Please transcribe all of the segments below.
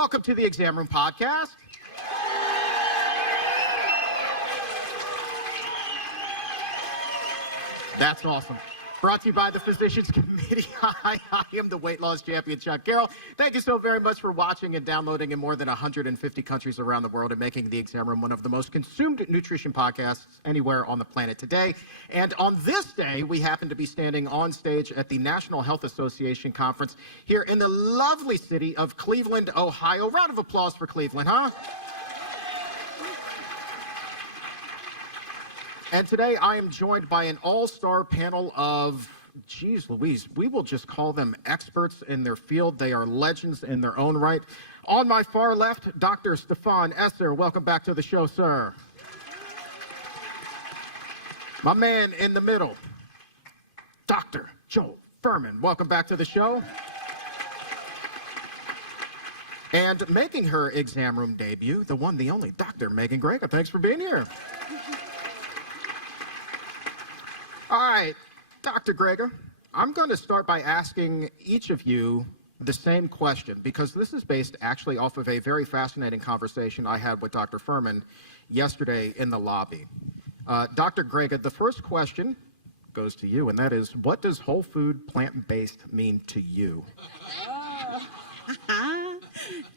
Welcome to the Exam Room Podcast. That's awesome. Brought to you by the Physicians Committee. Hi, I am the weight loss champion, Chuck Carroll. Thank you so very much for watching and downloading in more than 150 countries around the world and making the Exam Room one of the most consumed nutrition podcasts anywhere on the planet today. And on this day, we happen to be standing on stage at the National Health Association Conference here in the lovely city of Cleveland, Ohio. Round of applause for Cleveland, huh? And today I am joined by an all-star panel of, geez Louise, we will just call them experts in their field. They are legends in their own right. On my far left, Dr. Stephan Esser. Welcome back to the show, sir. My man in the middle, Dr. Joel Fuhrman. Welcome back to the show. And making her exam room debut, the one, the only, Dr. Meagan Grega. Thanks for being here. All right, Dr. Grega, I'm going to start by asking each of you the same question, because this is based actually off of a very fascinating conversation I had with Dr. Fuhrman yesterday in the lobby. Dr. Grega, the first question goes to you, and that is, what does whole food, plant-based mean to you?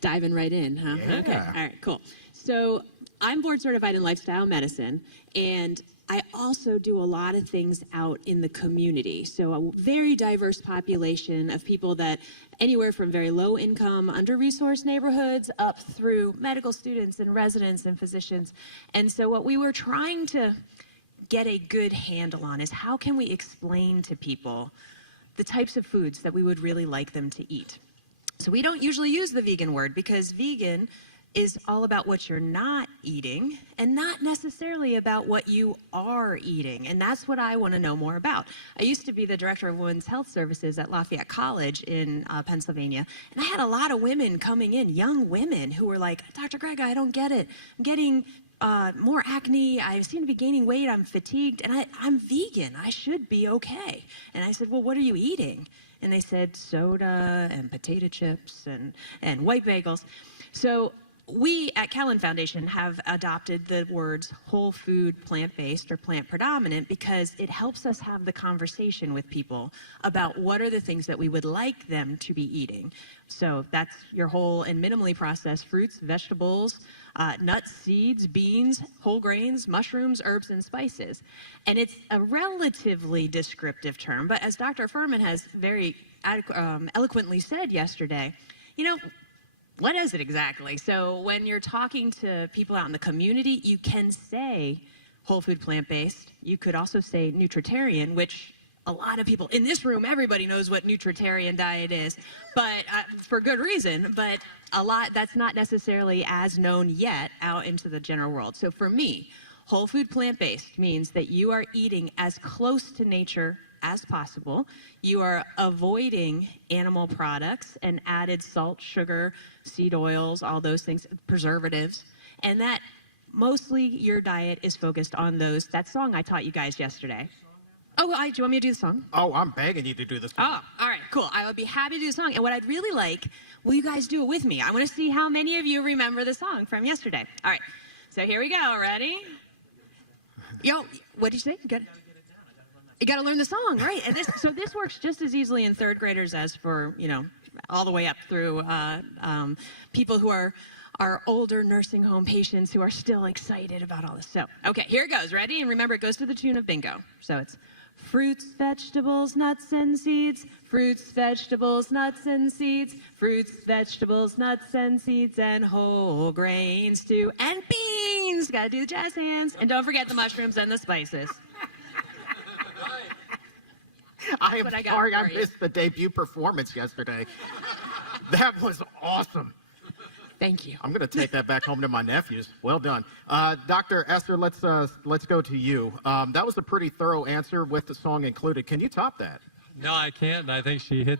Diving right in, huh? Yeah. Okay, all right, cool. So I'm board certified in lifestyle medicine, and I also do a lot of things out in the community. So a very diverse population of people that anywhere from very low income, under-resourced neighborhoods up through medical students and residents and physicians. And so what we were trying to get a good handle on is how can we explain to people the types of foods that we would really like them to eat. So we don't usually use the vegan word because vegan is all about what you're not eating and not necessarily about what you are eating. And that's what I want to know more about. I used to be the director of women's health services at Lafayette College in Pennsylvania. And I had a lot of women coming in, young women who were like, Dr. Grega, I don't get it. I'm getting more acne. I seem to be gaining weight. I'm fatigued. And I'm vegan. I should be okay. And I said, well, what are you eating? And they said soda and potato chips and white bagels. So we at Callan Foundation have adopted the words whole food, plant-based, or plant predominant because it helps us have the conversation with people about what are the things that we would like them to be eating. So that's your whole and minimally processed fruits, vegetables, nuts, seeds, beans, whole grains, mushrooms, herbs, and spices. And it's a relatively descriptive term, but as Dr. Fuhrman has very eloquently said yesterday, you know, what is it exactly? So when you're talking to people out in the community, you can say whole food, plant-based. You could also say Nutritarian, which a lot of people in this room, everybody knows what Nutritarian diet is, but for good reason, but that's not necessarily as known yet out into the general world. So for me, whole food, plant-based means that you are eating as close to nature as possible. You are avoiding animal products and added salt, sugar, seed oils, all those things, preservatives, and that mostly your diet is focused on those. That song I taught you guys yesterday. Oh, do you want me to do the song? Oh, I'm begging you to do the song. Oh, all right, cool. I would be happy to do the song. And what I'd really like, will you guys do it with me? I want to see how many of you remember the song from yesterday. All right, so here we go. Ready? Yo, what did you say? You got to learn the song, right? And this works just as easily in third graders as for, you know, all the way up through people who are older nursing home patients who are still excited about all this. So, okay, here it goes. Ready? And remember, it goes to the tune of bingo. So it's fruits, vegetables, nuts, and seeds. Fruits, vegetables, nuts, and seeds. Fruits, vegetables, nuts, and seeds, and whole grains too. And beans! Got to do the jazz hands. And don't forget the mushrooms and the spices. I am sorry I missed the debut performance yesterday. That was awesome. Thank you. I'm going to take that back home to my nephews. Well done. Dr. Esser, let's go to you. That was a pretty thorough answer with the song included. Can you top that? No, I can't. I think she hit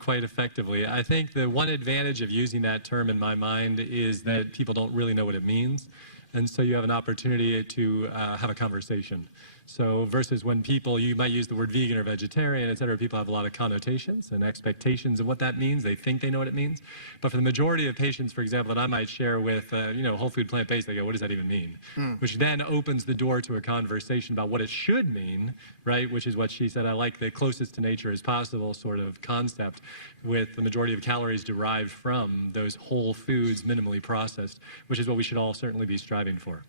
quite effectively. I think the one advantage of using that term in my mind is that people don't really know what it means. And so you have an opportunity to have a conversation. So versus when people, you might use the word vegan or vegetarian, et cetera, people have a lot of connotations and expectations of what that means. They think they know what it means. But for the majority of patients, for example, that I might share with, whole food plant-based, they go, what does that even mean? Which then opens the door to a conversation about what it should mean, right? Which is what she said, I like the closest to nature as possible sort of concept, with the majority of calories derived from those whole foods, minimally processed, which is what we should all certainly be striving for.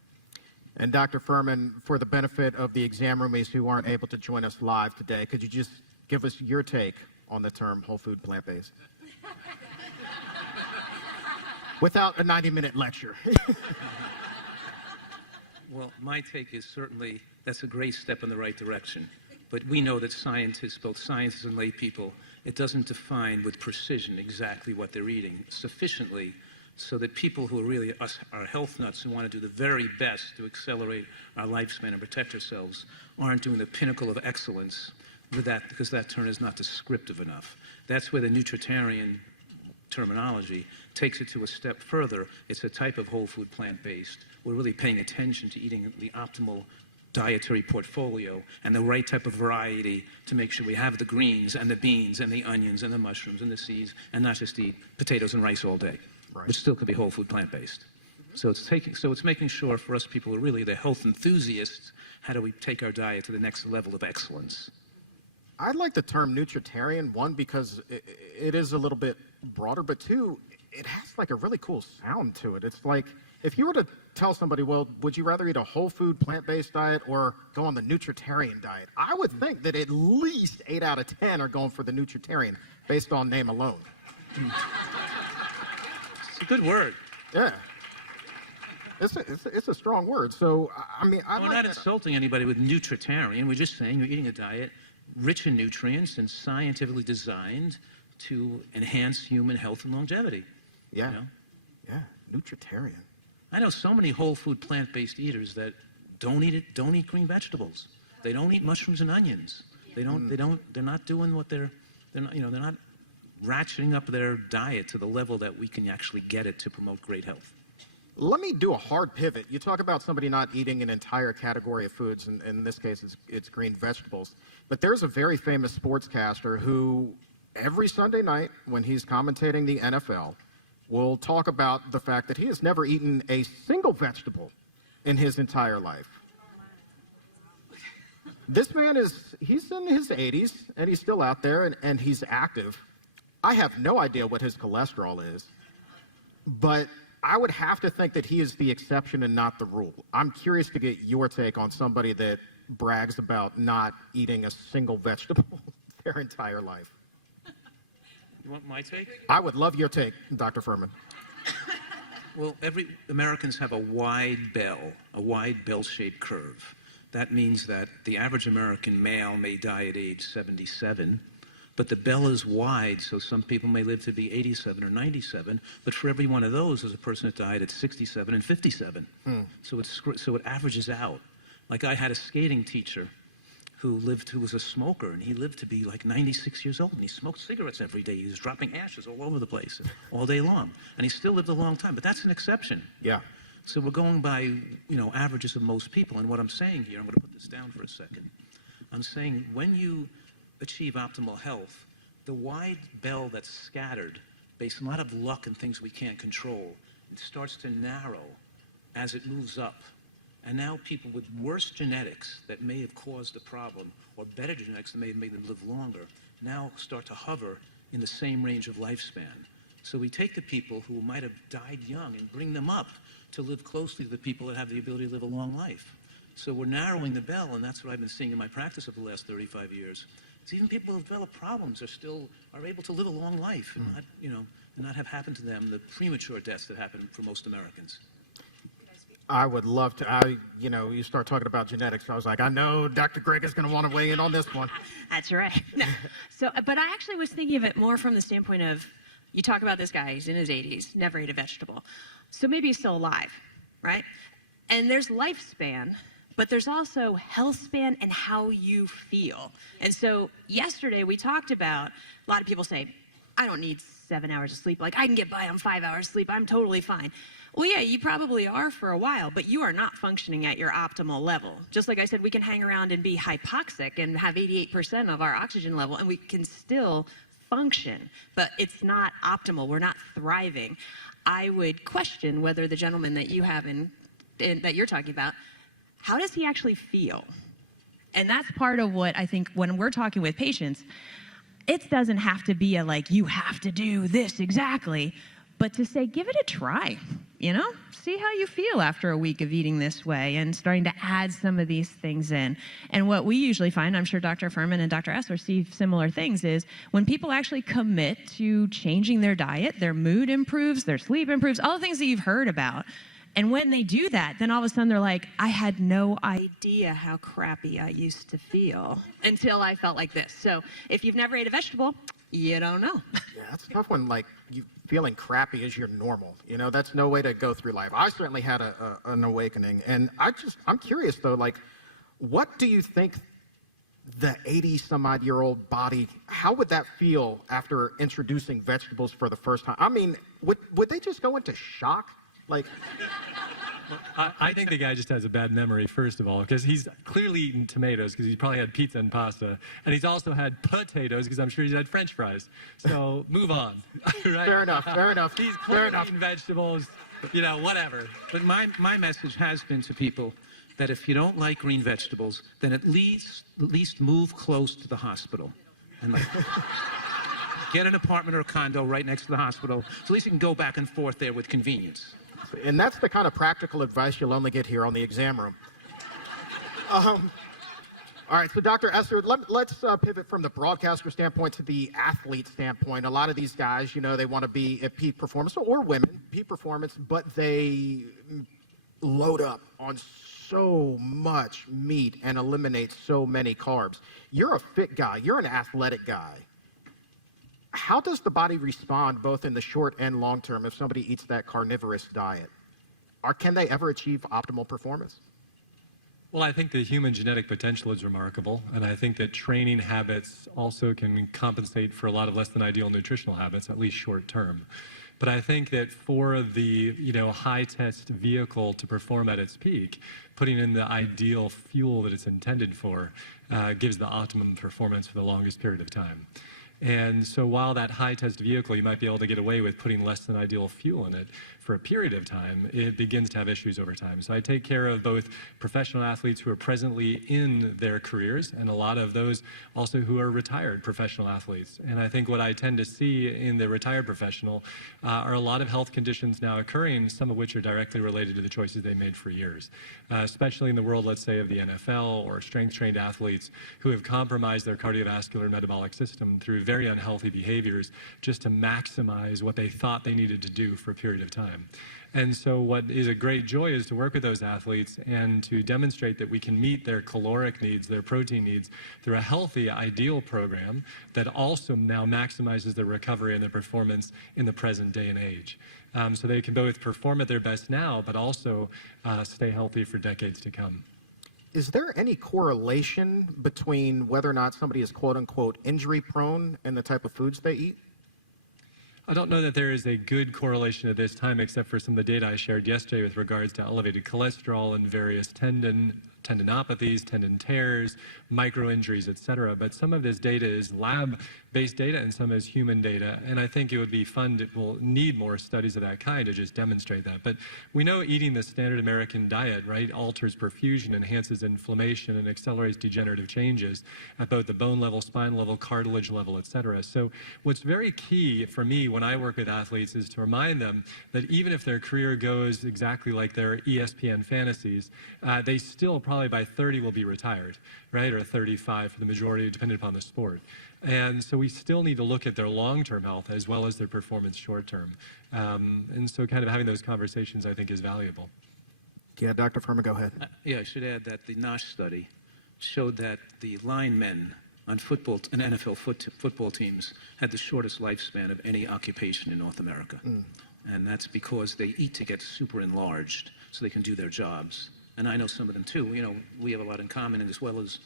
And Dr. Fuhrman, for the benefit of the exam roomies who aren't able to join us live today, could you just give us your take on the term whole food plant-based? Without a 90-minute lecture. Well, my take is certainly that's a great step in the right direction. But we know that scientists, both scientists and lay people, it doesn't define with precision exactly what they're eating sufficiently so that people who are really are health nuts who want to do the very best to accelerate our lifespan and protect ourselves aren't doing the pinnacle of excellence with that, because that term is not descriptive enough. That's where the Nutritarian terminology takes it to a step further. It's a type of whole food plant-based. We're really paying attention to eating the optimal dietary portfolio and the right type of variety to make sure we have the greens and the beans and the onions and the mushrooms and the seeds, and not just eat potatoes and rice all day. Right. Which still could be whole food plant-based. So it's making sure for us people who are really the health enthusiasts, how do we take our diet to the next level of excellence? I like the term nutritarian, one, because it is a little bit broader, but two, it has like a really cool sound to it. It's like, if you were to tell somebody, well, would you rather eat a whole food plant-based diet or go on the nutritarian diet? I would think that at least 8 out of 10 are going for the nutritarian based on name alone. It's a good word. Yeah. It's a strong word. So, I mean, we're not insulting anybody with nutritarian. We're just saying you're eating a diet rich in nutrients and scientifically designed to enhance human health and longevity. Yeah. You know? Yeah, nutritarian. I know so many whole food plant-based eaters that don't eat green vegetables. They don't eat mushrooms and onions. They're not doing what they're not ratcheting up their diet to the level that we can actually get it to promote great health. Let me do a hard pivot. You talk about somebody not eating an entire category of foods, and in this case it's green vegetables. But there's a very famous sportscaster who every Sunday night when he's commentating the NFL will talk about the fact that he has never eaten a single vegetable in his entire life. This man he's in his 80s, and he's still out there, and he's active. I have no idea what his cholesterol is, but I would have to think that he is the exception and not the rule. I'm curious to get your take on somebody that brags about not eating a single vegetable their entire life. You want my take? I would love your take, Dr. Fuhrman. Well, Americans have a wide bell-shaped curve. That means that the average American male may die at age 77, but the bell is wide, so some people may live to be 87 or 97, but for every one of those, there's a person that died at 67 and 57. So it averages out. Like I had a skating teacher who was a smoker, and he lived to be like 96 years old, and he smoked cigarettes every day. He was dropping ashes all over the place all day long, and he still lived a long time, but that's an exception. Yeah. So we're going by, averages of most people, and what I'm saying here, I'm going to put this down for a second. I'm saying when you achieve optimal health, the wide bell that's scattered based on a lot of luck and things we can't control, it starts to narrow as it moves up. And now people with worse genetics that may have caused the problem, or better genetics that may have made them live longer, now start to hover in the same range of lifespan. So we take the people who might have died young and bring them up to live closely to the people that have the ability to live a long life. So we're narrowing the bell, and that's what I've been seeing in my practice over the last 35 years. So even people who develop problems are able to live a long life and not have happened to them the premature deaths that happen for most Americans. I would love to. You start talking about genetics. I was like, I know Dr. Greg is going to want to weigh in on this one. That's right. No. But I actually was thinking of it more from the standpoint of, you talk about this guy, he's in his 80s, never ate a vegetable. So maybe he's still alive, right? And there's lifespan, but there's also health span and how you feel. And so yesterday we talked about, a lot of people say, I don't need 7 hours of sleep. Like, I can get by on 5 hours sleep. I'm totally fine. Well, yeah, you probably are for a while, but you are not functioning at your optimal level. Just like I said, we can hang around and be hypoxic and have 88% of our oxygen level, and we can still function, but it's not optimal. We're not thriving. I would question whether the gentleman that you have that you're talking about, how does he actually feel? And that's part of what I think when we're talking with patients, it doesn't have to be a like, you have to do this exactly, but to say, give it a try, see how you feel after a week of eating this way and starting to add some of these things in. And what we usually find, I'm sure Dr. Fuhrman and Dr. Esser see similar things, is when people actually commit to changing their diet, their mood improves, their sleep improves, all the things that you've heard about. And when they do that, then all of a sudden they're like, I had no idea how crappy I used to feel until I felt like this. So if you've never ate a vegetable, you don't know. Yeah, that's a tough one. Like, you feeling crappy is your normal. That's no way to go through life. I certainly had an awakening. And I'm curious, though, like, what do you think the 80-some-odd-year-old body, how would that feel after introducing vegetables for the first time? I mean, would they just go into shock? Like, I think the guy just has a bad memory, first of all, because he's clearly eaten tomatoes because he's probably had pizza and pasta. And he's also had potatoes because I'm sure he's had French fries. So move on. Right? Fair enough. He's clearly eating vegetables, whatever. But my message has been to people that if you don't like green vegetables, then at least move close to the hospital. And like, get an apartment or a condo right next to the hospital, so at least you can go back and forth there with convenience. And that's the kind of practical advice you'll only get here on the exam room. All right, so Dr. Esser, let's pivot from the broadcaster standpoint to the athlete standpoint. A lot of these guys, they want to be at peak performance, or women, peak performance, but they load up on so much meat and eliminate so many carbs. You're a fit guy. You're an athletic guy. How does the body respond both in the short and long term if somebody eats that carnivorous diet? Or can they ever achieve optimal performance? Well, I think the human genetic potential is remarkable, and I think that training habits also can compensate for a lot of less than ideal nutritional habits, at least short term. But I think that for the high-test vehicle to perform at its peak, putting in the ideal fuel that it's intended for gives the optimum performance for the longest period of time. And so while that high-test vehicle, you might be able to get away with putting less than ideal fuel in it for a period of time, it begins to have issues over time. So I take care of both professional athletes who are presently in their careers and a lot of those also who are retired professional athletes. And I think what I tend to see in the retired professional are a lot of health conditions now occurring, some of which are directly related to the choices they made for years, especially in the world, let's say, of the NFL or strength-trained athletes who have compromised their cardiovascular metabolic system through very unhealthy behaviors just to maximize what they thought they needed to do for a period of time. And so what is a great joy is to work with those athletes and to demonstrate that we can meet their caloric needs, their protein needs, through a healthy, ideal program that also now maximizes their recovery and their performance in the present day and age. So they can both perform at their best now, but also stay healthy for decades to come. Is there any correlation between whether or not somebody is quote-unquote injury-prone and the type of foods they eat? I don't know that there is a good correlation at this time, except for some of the data I shared yesterday with regards to elevated cholesterol and various tendinopathies, tendon tears, micro-injuries, et cetera. But some of this data is lab-based data and some is human data. And I think it would be fun we'll need more studies of that kind to just demonstrate that. But we know eating the standard American diet, right, alters perfusion, enhances inflammation, and accelerates degenerative changes at both the bone level, spine level, cartilage level, et cetera. So what's very key for me when I work with athletes is to remind them that even if their career goes exactly like their ESPN fantasies, they still probably by 30 will be retired, right, or 35 for the majority, depending upon the sport. And so we still need to look at their long-term health as well as their performance short-term. And so kind of having those conversations, I think, is valuable. Yeah, Dr. Fuhrman, go ahead. Yeah, I should add that the NOSH study showed that the linemen on football and NFL football teams had the shortest lifespan of any occupation in North America. And that's because they eat to get super enlarged so they can do their jobs. And I know some of them too. We have a lot in common, and as well as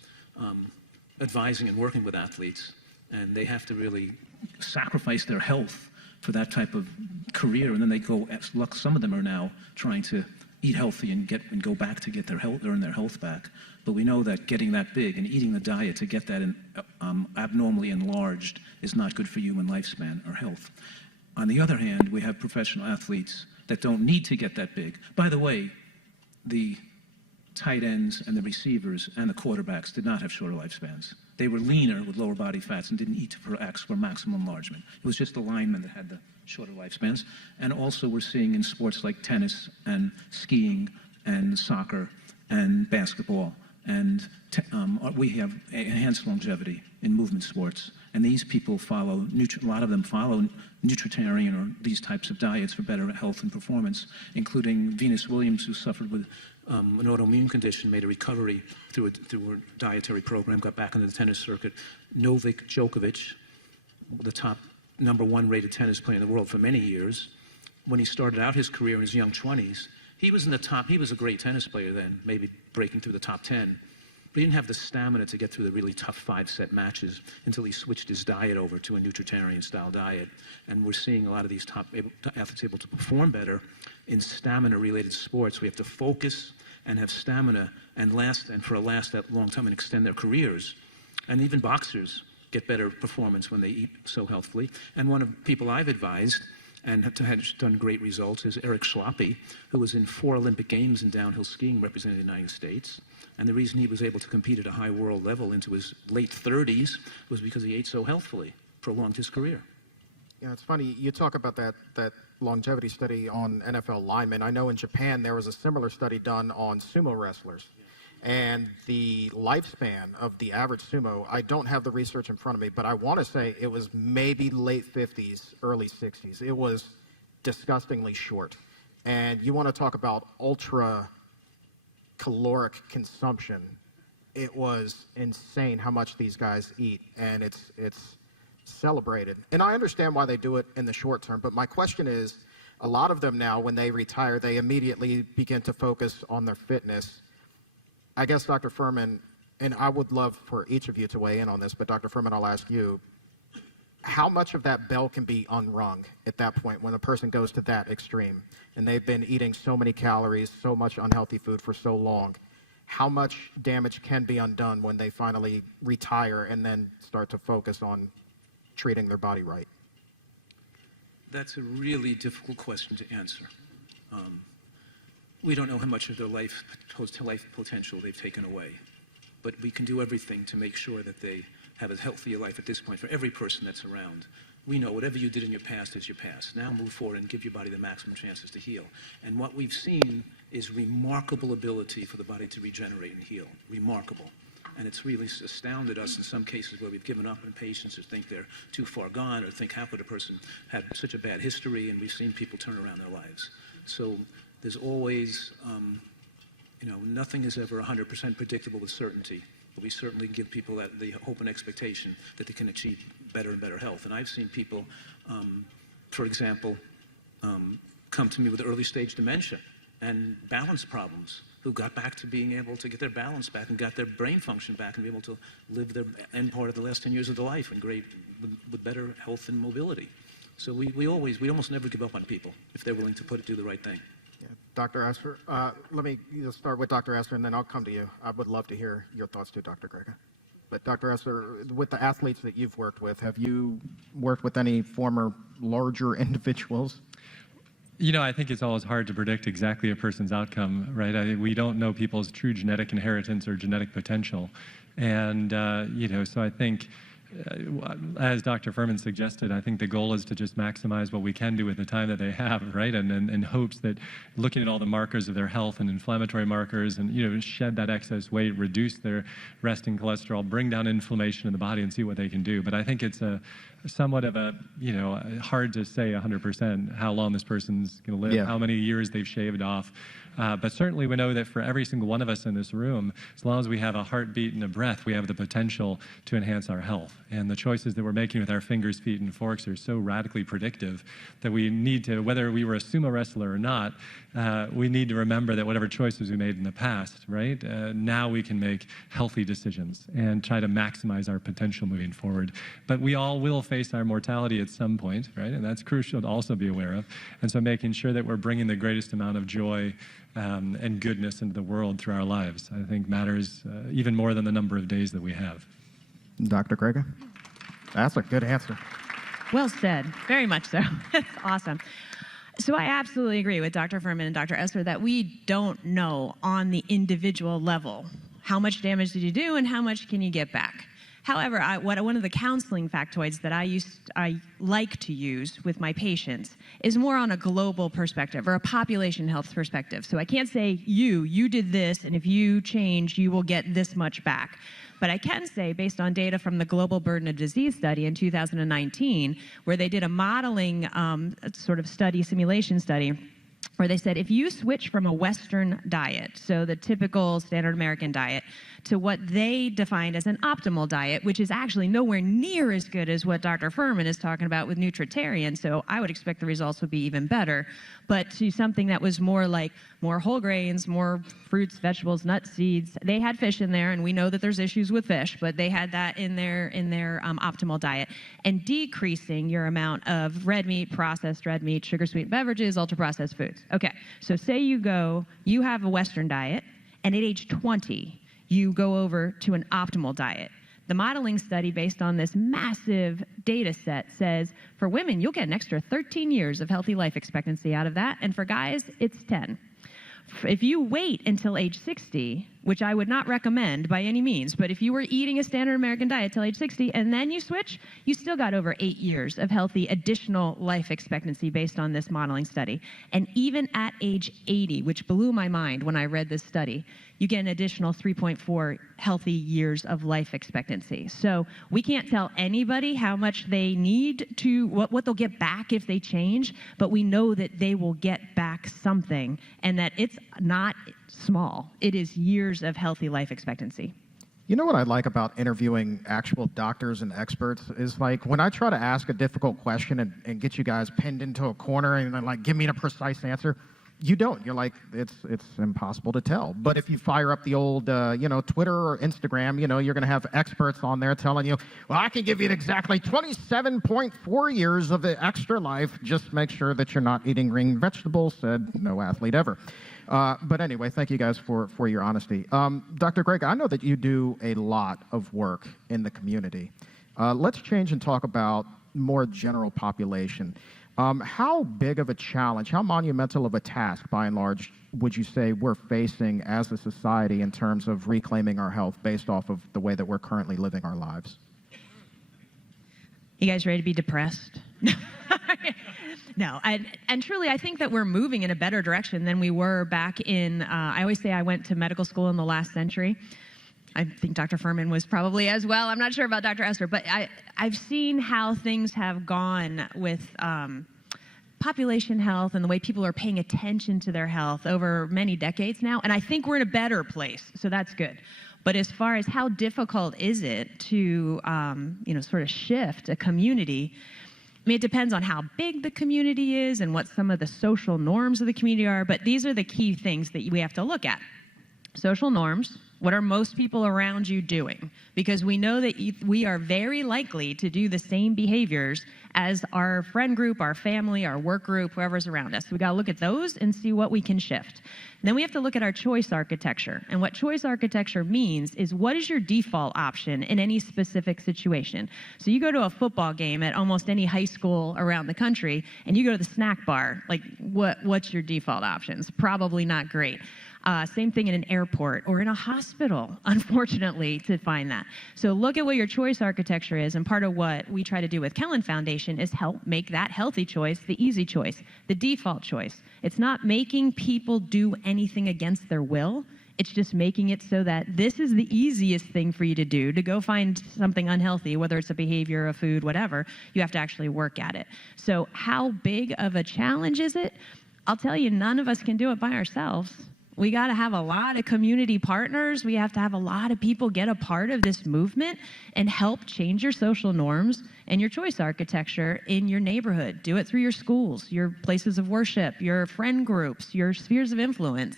advising and working with athletes. And they have to really sacrifice their health for that type of career, and then they go, some of them are now trying to eat healthy and go back to get their health, earn their health back. But we know that getting that big and eating the diet to get that abnormally enlarged is not good for human lifespan or health. On the other hand, we have professional athletes that don't need to get that big. By the way, the tight ends and the receivers and the quarterbacks did not have shorter lifespans. They were leaner with lower body fats and didn't eat for maximum enlargement. It was just the linemen that had the shorter lifespans. And also we're seeing in sports like tennis and skiing and soccer and basketball. And we have enhanced longevity in movement sports. And these people follow, a lot of them follow Nutritarian or these types of diets for better health and performance, including Venus Williams, who suffered with an autoimmune condition, made a recovery through a dietary program, got back into the tennis circuit. Novak Djokovic, the top #1 rated tennis player in the world for many years, when he started out his career in his young 20s, he was in the top, he was a great tennis player then, maybe breaking through the top 10. But he didn't have the stamina to get through the really tough 5-set matches until he switched his diet over to a Nutritarian style diet. And we're seeing a lot of these top athletes able to perform better in stamina related sports. We have to focus and have stamina and last that long time and extend their careers. And even boxers get better performance when they eat so healthfully. And one of the people I've advised and has done great results is Eric Schlappi, who was in 4 Olympic Games in downhill skiing representing the United States. And the reason he was able to compete at a high world level into his late 30s was because he ate so healthfully, prolonged his career. Yeah, it's funny, you talk about that longevity study on NFL linemen. I know in Japan there was a similar study done on sumo wrestlers. And the lifespan of the average sumo, I don't have the research in front of me, but I want to say it was maybe late 50s, early 60s. It was disgustingly short. And you want to talk about ultra caloric consumption. It was insane how much these guys eat, and it's celebrated. And I understand why they do it in the short term, but my question is, a lot of them now, when they retire, they immediately begin to focus on their fitness. I guess, Dr. Fuhrman, and I would love for each of you to weigh in on this, but Dr. Fuhrman, I'll ask you, how much of that bell can be unrung at that point when a person goes to that extreme and they've been eating so many calories, so much unhealthy food for so long? How much damage can be undone when they finally retire and then start to focus on treating their body right? That's a really difficult question to answer. We don't know how much of their life potential they've taken away, but we can do everything to make sure that they have a healthier life at this point for every person that's around. We know whatever you did in your past is your past. Now move forward and give your body the maximum chances to heal. And what we've seen is remarkable ability for the body to regenerate and heal. Remarkable. And it's really astounded us in some cases where we've given up on patients who think they're too far gone or think how could a person have such a bad history, and we've seen people turn around their lives. So there's always, nothing is ever 100% predictable with certainty, but we certainly give people the hope and expectation that they can achieve better and better health. And I've seen people, for example, come to me with early stage dementia and balance problems, who got back to being able to get their balance back and got their brain function back and be able to live their end part of the last 10 years of their life and with better health and mobility. So we almost never give up on people if they're willing to do the right thing. Yeah. Dr. Esser, let me start with Dr. Esser, and then I'll come to you. I would love to hear your thoughts too, Dr. Grega. But Dr. Esser, with the athletes that you've worked with, have you worked with any former larger individuals? I think it's always hard to predict exactly a person's outcome, right? We don't know people's true genetic inheritance or genetic potential. And, so I think, as Dr. Fuhrman suggested, I think the goal is to just maximize what we can do with the time that they have, right? And in hopes that looking at all the markers of their health and inflammatory markers and, shed that excess weight, reduce their resting cholesterol, bring down inflammation in the body and see what they can do. But I think it's somewhat of a, hard to say 100% how long this person's going to live, how many years they've shaved off. But certainly we know that for every single one of us in this room, as long as we have a heartbeat and a breath, we have the potential to enhance our health. And the choices that we're making with our fingers, feet, and forks are so radically predictive that we need to, whether we were a sumo wrestler or not, we need to remember that whatever choices we made in the past, right, now we can make healthy decisions and try to maximize our potential moving forward. But we all will face our mortality at some point, right, and that's crucial to also be aware of. And so making sure that we're bringing the greatest amount of joy and goodness into the world through our lives, I think matters even more than the number of days that we have. Dr. Grega? That's a good answer. Well said. Very much so. That's awesome. So I absolutely agree with Dr. Fuhrman and Dr. Esser that we don't know on the individual level how much damage did you do and how much can you get back. However, one of the counseling factoids that I like to use with my patients is more on a global perspective or a population health perspective. So I can't say, you did this, and if you change, you will get this much back. But I can say, based on data from the Global Burden of Disease study in 2019, where they did a modeling sort of study, simulation study, where they said if you switch from a Western diet, so the typical standard American diet, to what they defined as an optimal diet, which is actually nowhere near as good as what Dr. Fuhrman is talking about with Nutritarian, so I would expect the results would be even better, but to something that was more like more whole grains, more fruits, vegetables, nuts, seeds. They had fish in there, and we know that there's issues with fish, but they had that in their optimal diet, and decreasing your amount of red meat, processed red meat, sugar-sweetened beverages, ultra-processed foods. Okay, so say you have a Western diet, and at age 20, you go over to an optimal diet. The modeling study based on this massive data set says for women, you'll get an extra 13 years of healthy life expectancy out of that, and for guys, it's 10. If you wait until age 60, which I would not recommend by any means, but if you were eating a standard American diet till age 60 and then you switch, you still got over 8 years of healthy additional life expectancy based on this modeling study. And even at age 80, which blew my mind when I read this study, you get an additional 3.4 healthy years of life expectancy. So we can't tell anybody how much they need to, what they'll get back if they change, but we know that they will get back something, and that it's not small. It is years of healthy life expectancy. You know what I like about interviewing actual doctors and experts is like when I try to ask a difficult question and get you guys pinned into a corner and then like give me a precise answer, you don't. You're like, it's impossible to tell. But if you fire up the old, Twitter or Instagram, you're going to have experts on there telling you, well, I can give you exactly 27.4 years of extra life. Just make sure that you're not eating green vegetables, said no athlete ever. But anyway, thank you guys for your honesty. Dr. Grega, I know that you do a lot of work in the community. Let's change and talk about more general population. How big of a challenge, how monumental of a task, by and large, would you say we're facing as a society in terms of reclaiming our health based off of the way that we're currently living our lives? You guys ready to be depressed? No, and truly, I think that we're moving in a better direction than we were back in, I always say I went to medical school in the last century. I think Dr. Fuhrman was probably as well. I'm not sure about Dr. Esser, but I've seen how things have gone with population health and the way people are paying attention to their health over many decades now, and I think we're in a better place, so that's good. But as far as how difficult is it to, sort of shift a community, I mean, it depends on how big the community is and what some of the social norms of the community are, but these are the key things that we have to look at. Social norms. What are most people around you doing? Because we know that we are very likely to do the same behaviors as our friend group, our family, our work group, whoever's around us. So we got to look at those and see what we can shift. Then we have to look at our choice architecture. And what choice architecture means is what is your default option in any specific situation? So you go to a football game at almost any high school around the country, and you go to the snack bar. Like, what's your default options? Probably not great. Same thing in an airport or in a hospital, unfortunately, to find that. So look at what your choice architecture is, and part of what we try to do with Kellen Foundation is help make that healthy choice the easy choice, the default choice. It's not making people do anything against their will. It's just making it so that this is the easiest thing for you to do, to go find something unhealthy, whether it's a behavior, a food, whatever. You have to actually work at it. So how big of a challenge is it? I'll tell you, none of us can do it by ourselves. We got to have a lot of community partners. We have to have a lot of people get a part of this movement and help change your social norms and your choice architecture in your neighborhood. Do it through your schools, your places of worship, your friend groups, your spheres of influence.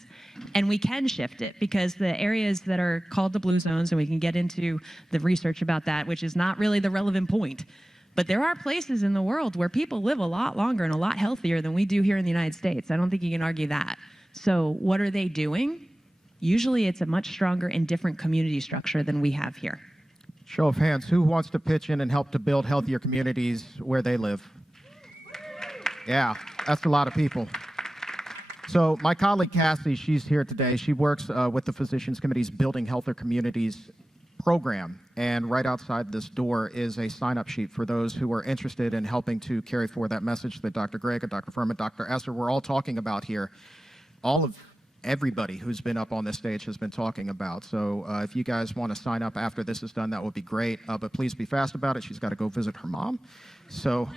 And we can shift it, because the areas that are called the blue zones, and we can get into the research about that, which is not really the relevant point, but there are places in the world where people live a lot longer and a lot healthier than we do here in the United States. I don't think you can argue that. So what are they doing? Usually it's a much stronger and different community structure than we have here. Show of hands, who wants to pitch in and help to build healthier communities where they live? Yeah, that's a lot of people. So my colleague Cassie, she's here today. She works with the Physicians Committee's Building Healthier Communities program. And right outside this door is a sign-up sheet for those who are interested in helping to carry forward that message that Dr. Grega, Dr. Fuhrman, Dr. Esser, we're all talking about here. Everybody who's been up on this stage has been talking about. So if you guys want to sign up after this is done, that would be great. But please be fast about it. She's got to go visit her mom. So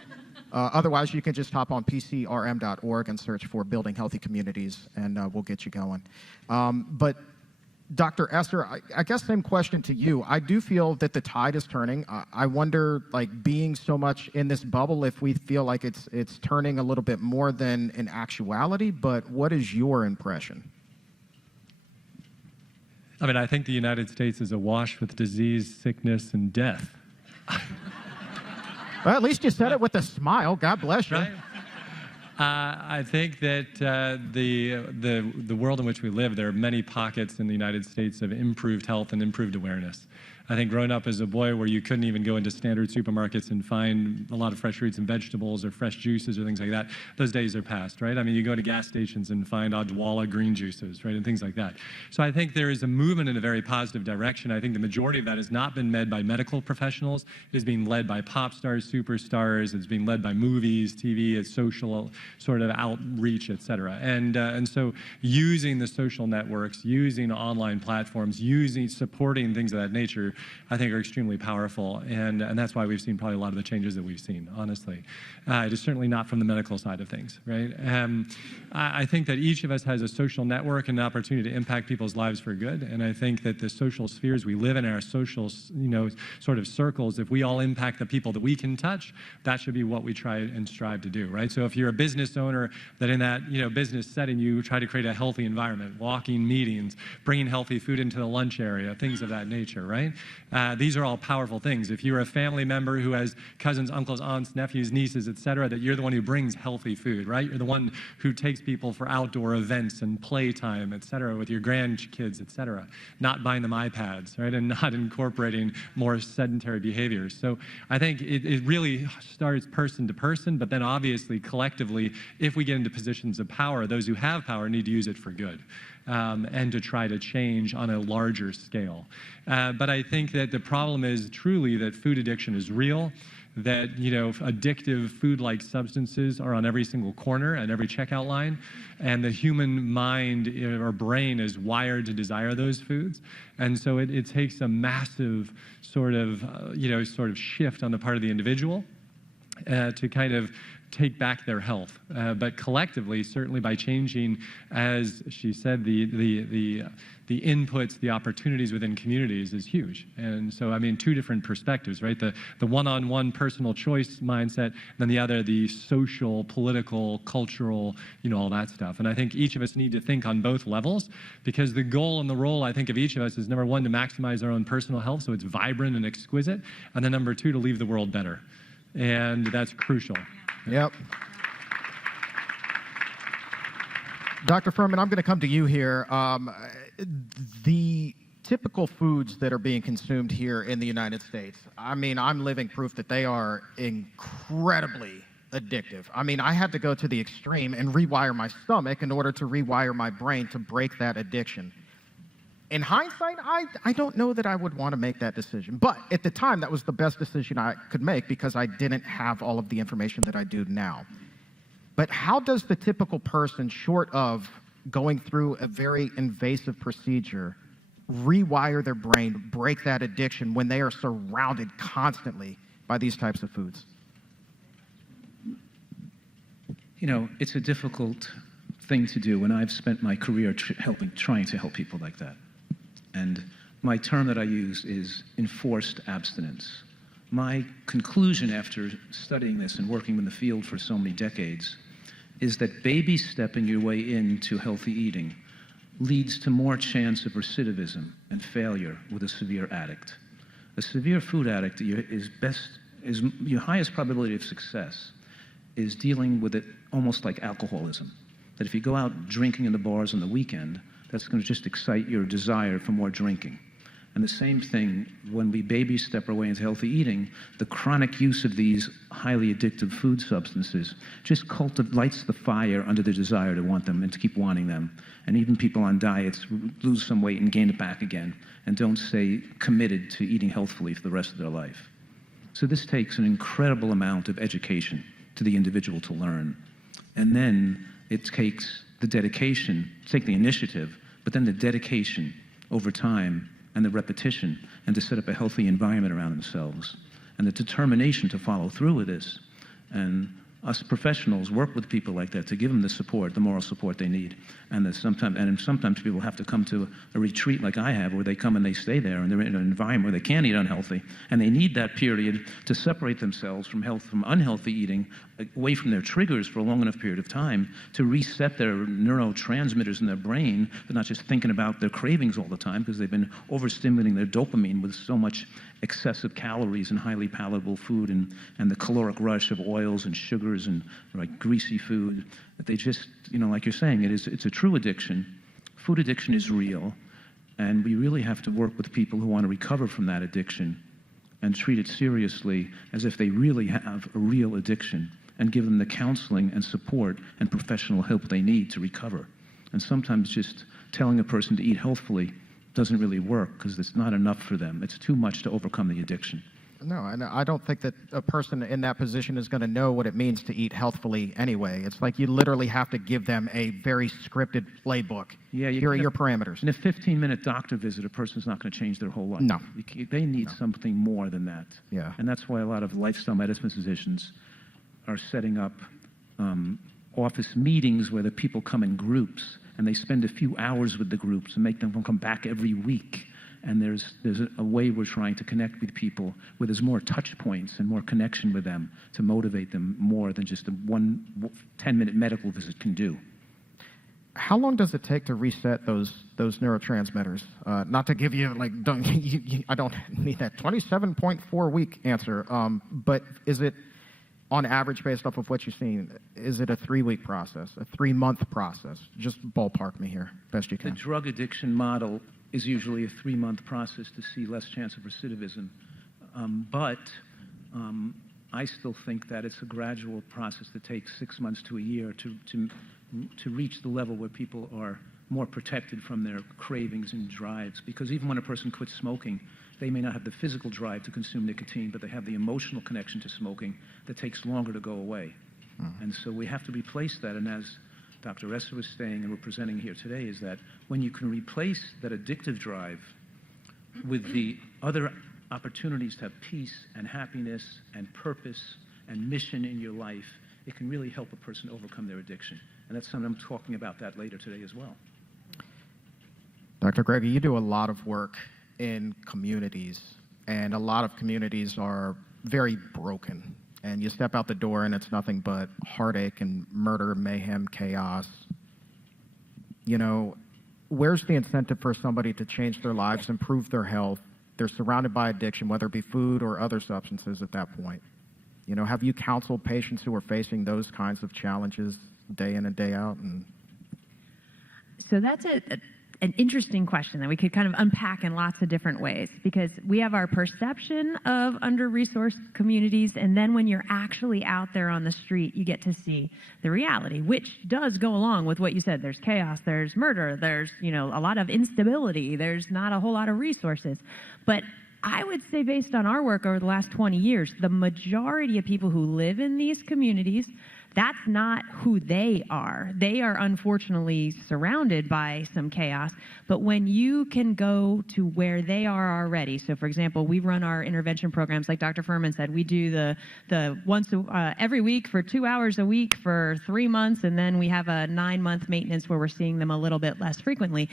otherwise, you can just hop on pcrm.org and search for Building Healthy Communities, and we'll get you going. But Dr. Esser, I guess same question to you. I do feel that the tide is turning. I wonder, like, being so much in this bubble, if we feel like it's turning a little bit more than in actuality, but what is your impression? I mean, I think the United States is awash with disease, sickness, and death. Well, at least you said it with a smile. God bless you. Right? I think that the world in which we live, there are many pockets in the United States of improved health and improved awareness. I think growing up as a boy where you couldn't even go into standard supermarkets and find a lot of fresh fruits and vegetables or fresh juices or things like that, those days are past, right? I mean, you go to gas stations and find Odwalla green juices, right, and things like that. So I think there is a movement in a very positive direction. I think the majority of that has not been led by medical professionals. It is being led by pop stars, superstars. It's being led by movies, TV, it's social sort of outreach, et cetera. And so using the social networks, using online platforms, supporting things of that nature, I think are extremely powerful, and that's why we've seen probably a lot of the changes that we've seen, honestly. It is certainly not from the medical side of things, right? I think that each of us has a social network and an opportunity to impact people's lives for good, and I think that the social spheres we live in, our social, sort of circles, if we all impact the people that we can touch, that should be what we try and strive to do, right? So if you're a business owner, that in that business setting, you try to create a healthy environment, walking meetings, bringing healthy food into the lunch area, things of that nature, right? These are all powerful things. If you're a family member who has cousins, uncles, aunts, nephews, nieces, et cetera, that you're the one who brings healthy food, right? You're the one who takes people for outdoor events and playtime, et cetera, with your grandkids, et cetera, not buying them iPads, right, and not incorporating more sedentary behaviors. So I think it really starts person to person, but then obviously collectively, if we get into positions of power, those who have power need to use it for good. And to try to change on a larger scale. But I think that the problem is truly that food addiction is real, that addictive food-like substances are on every single corner and every checkout line, and the human mind or brain is wired to desire those foods. And so it takes a massive sort of shift on the part of the individual to kind of take back their health, but collectively, certainly by changing, as she said, the inputs, the opportunities within communities is huge. And so, I mean, two different perspectives, right? The one-on-one personal choice mindset, and then the other, the social, political, cultural, all that stuff. And I think each of us need to think on both levels, because the goal and the role, I think, of each of us is, number one, to maximize our own personal health so it's vibrant and exquisite, and then number two, to leave the world better. And that's crucial. Yep. Dr. Fuhrman, I'm going to come to you here. The typical foods that are being consumed here in the United States, I mean, I'm living proof that they are incredibly addictive. I mean, I had to go to the extreme and rewire my stomach in order to rewire my brain to break that addiction. In hindsight, I don't know that I would want to make that decision. But at the time, that was the best decision I could make because I didn't have all of the information that I do now. But how does the typical person, short of going through a very invasive procedure, rewire their brain, break that addiction when they are surrounded constantly by these types of foods? It's a difficult thing to do, and I've spent my career trying to help people like that. And my term that I use is enforced abstinence. My conclusion after studying this and working in the field for so many decades is that baby stepping your way into healthy eating leads to more chance of recidivism and failure with a severe addict. A severe food addict is your highest probability of success is dealing with it almost like alcoholism. That if you go out drinking in the bars on the weekend, that's going to just excite your desire for more drinking. And the same thing, when we baby step our way into healthy eating, the chronic use of these highly addictive food substances just lights the fire under the desire to want them and to keep wanting them. And even people on diets lose some weight and gain it back again and don't stay committed to eating healthfully for the rest of their life. So this takes an incredible amount of education to the individual to learn. And then it takes the dedication, take the initiative, but then the dedication over time and the repetition, and to set up a healthy environment around themselves, and the determination to follow through with this. And us professionals work with people like that to give them the support, the moral support they need. And sometimes people have to come to a retreat like I have, where they come and they stay there, and they're in an environment where they can't eat unhealthy, and they need that period to separate themselves from unhealthy eating, away from their triggers for a long enough period of time to reset their neurotransmitters in their brain. They're not just thinking about their cravings all the time because they've been overstimulating their dopamine with so much excessive calories and highly palatable food and the caloric rush of oils and sugars and like greasy food, that they just, like you're saying, it's a true addiction. Food addiction is real, and we really have to work with people who want to recover from that addiction and treat it seriously as if they really have a real addiction, and give them the counseling and support and professional help they need to recover. And sometimes just telling a person to eat healthfully doesn't really work because it's not enough for them. It's too much to overcome the addiction. No, and I don't think that a person in that position is going to know what it means to eat healthfully anyway. It's like you literally have to give them a very scripted playbook. Yeah, here are your parameters. In a 15-minute doctor visit, a person's not going to change their whole life. No. They need something more than that. Yeah. And that's why a lot of lifestyle medicine physicians are setting up office meetings where the people come in groups, and they spend a few hours with the groups and make them come back every week. And there's a way we're trying to connect with people where there's more touch points and more connection with them to motivate them more than just a 10-minute medical visit can do. How long does it take to reset those neurotransmitters? Not to give you I don't need that 27.4 week answer. But is it, on average, based off of what you've seen, is it a 3-week process, a 3-month process? Just ballpark me here, best you can. The drug addiction model is usually a 3-month process to see less chance of recidivism. But I still think that it's a gradual process that takes 6 months to a year to reach the level where people are more protected from their cravings and drives. Because even when a person quits smoking, they may not have the physical drive to consume nicotine, but they have the emotional connection to smoking that takes longer to go away. Mm-hmm. And so we have to replace that. And as Dr. Esser was saying, and we're presenting here today, is that when you can replace that addictive drive with the other opportunities to have peace and happiness and purpose and mission in your life, it can really help a person overcome their addiction. And that's something I'm talking about that later today as well. Dr. Grega, you do a lot of work in communities, and a lot of communities are very broken. And you step out the door and it's nothing but heartache and murder, mayhem, chaos. Where's the incentive for somebody to change their lives, improve their health? They're surrounded by addiction, whether it be food or other substances at that point. Have you counseled patients who are facing those kinds of challenges day in and day out? So that's an interesting question that we could kind of unpack in lots of different ways, because we have our perception of under-resourced communities, and then when you're actually out there on the street, you get to see the reality, which does go along with what you said. There's chaos, there's murder, there's a lot of instability, there's not a whole lot of resources. But I would say based on our work over the last 20 years, the majority of people who live in these communities, that's not who they are. They are unfortunately surrounded by some chaos, but when you can go to where they are already, so for example, we run our intervention programs, like Dr. Fuhrman said, we do the every week for 2 hours a week for 3 months, and then we have a 9-month maintenance where we're seeing them a little bit less frequently.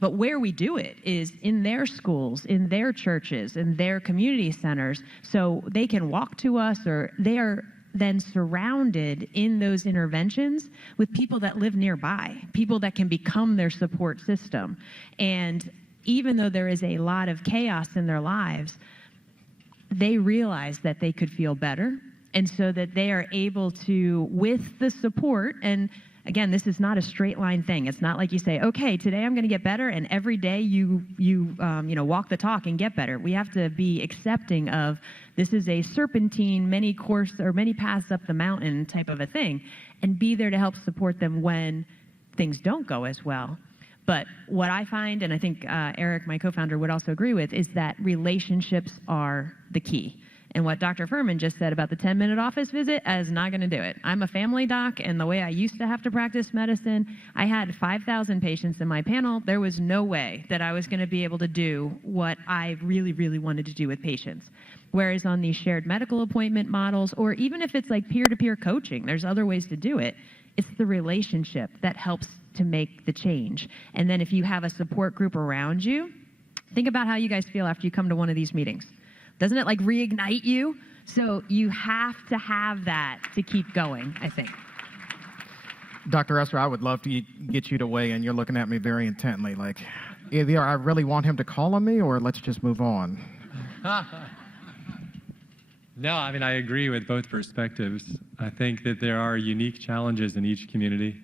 But where we do it is in their schools, in their churches, in their community centers, so they can walk to us, or they are then surrounded in those interventions with people that live nearby, people that can become their support system. And even though there is a lot of chaos in their lives, they realize that they could feel better, and so that they are able to, with the support, and again, this is not a straight line thing. It's not like you say, okay, today I'm going to get better, and every day you walk the talk and get better. We have to be accepting of this is a serpentine, many paths up the mountain type of a thing, and be there to help support them when things don't go as well. But what I find, and I think Eric, my co-founder, would also agree with, is that relationships are the key. And what Dr. Fuhrman just said about the 10-minute office visit is not going to do it. I'm a family doc, and the way I used to have to practice medicine, I had 5,000 patients in my panel. There was no way that I was going to be able to do what I really, really wanted to do with patients. Whereas on these shared medical appointment models, or even if it's like peer-to-peer coaching, there's other ways to do it. It's the relationship that helps to make the change. And then if you have a support group around you, think about how you guys feel after you come to one of these meetings. Doesn't it like reignite you? So you have to have that to keep going, I think. Dr. Esser, I would love to get you to weigh in. You're looking at me very intently, like either I really want him to call on me or let's just move on. No, I mean, I agree with both perspectives. I think that there are unique challenges in each community.